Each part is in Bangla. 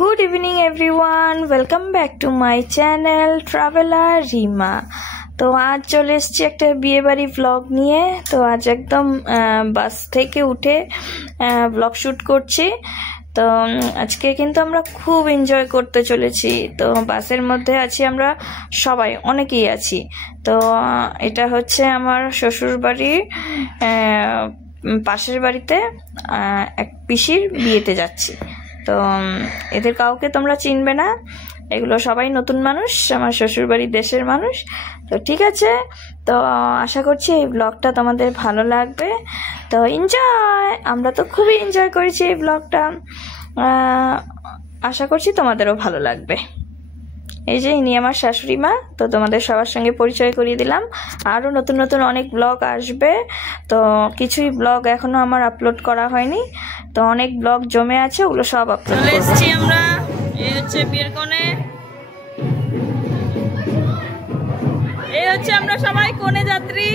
Good evening everyone, welcome back to my channel Traveler Rima। তো আজ চলে এসেছি একটা বিয়ে বাড়ি ব্লগ নিয়ে। তো আজ একদম বাস থেকে উঠে ব্লগ শ্যুট করছি। তো আজকে কিন্তু আমরা খুব এনজয় করতে চলেছি। তো বাসের মধ্যে আছি আমরা সবাই, অনেকেই আছি। তো এটা হচ্ছে আমার শ্বশুর বাড়ির পাশের বাড়িতে এক পিসির বিয়েতে যাচ্ছি। তো এদের কাউকে তোমরা চিনবে না, এগুলো সবাই নতুন মানুষ, আমার শ্বশুরবাড়ির দেশের মানুষ। তো ঠিক আছে, তো আশা করছি এই ব্লগটা তোমাদের ভালো লাগবে। তো এনজয়, আমরা তো খুবই এনজয় করেছি এই ব্লগটা, আশা করছি তোমাদেরও ভালো লাগবে। এই যে ইনি আমার শাশুড়ি মা। তো তোমাদের সবার সঙ্গে পরিচয় করিয়ে দিলাম। আরও নতুন নতুন অনেক ব্লগ আসবে। তো কিছুই ব্লগ এখনো আমার আপলোড করা হয়নি, তো অনেক ব্লগ জমে আছে, ওগুলো সব আপলোড চলে এসেছি আমরা। এই হচ্ছে বিয়ের কোণে, এই হচ্ছে আমরা সবাই কোণে যাত্রী।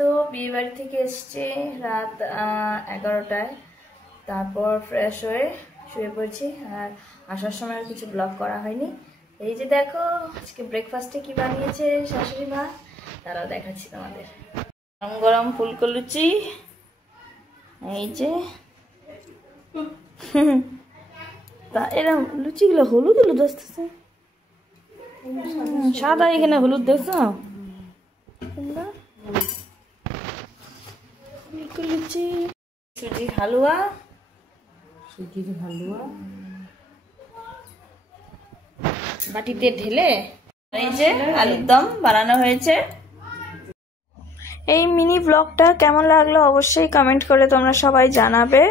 তো বিয়ে বাড়ি থেকে এসছে রাত 11টায়, তারপর ফ্রেশ হয়ে শুয়ে পড়ছি। আর আসার সময় আর কিছু ব্লগ করা হয়নি। এই যে দেখো আজকে ব্রেকফাস্টে কি বানিয়েছে শাশুড়ি মা, তারাও দেখাচ্ছি তোমাদের। গরম গরম ফুলকো লুচি, এই যে তা এরকম লুচিগুলো হলুদ হলুদ আসতেছে, সাদা এখানে হলুদ দেখছো তোমরা। লুচি, সুজির হালুয়া, বাটিতে ঢেলে এই যে আলুর দম বানানো হয়েছে। এই মিনি ব্লগটা কেমন লাগলো অবশ্যই কমেন্ট করে তোমরা সবাই জানাবে।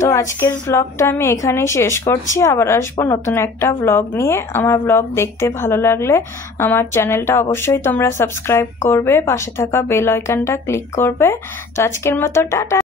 তো আজকের ব্লগটা আমি এখানেই শেষ করছি, আবার আসবো নতুন একটা ব্লগ নিয়ে। আমার ব্লগ দেখতে ভালো লাগলে আমার চ্যানেলটা অবশ্যই তোমরা সাবস্ক্রাইব করবে, পাশে থাকা বেল আইকনটা ক্লিক করবে। তো আজকের মতো টাটা।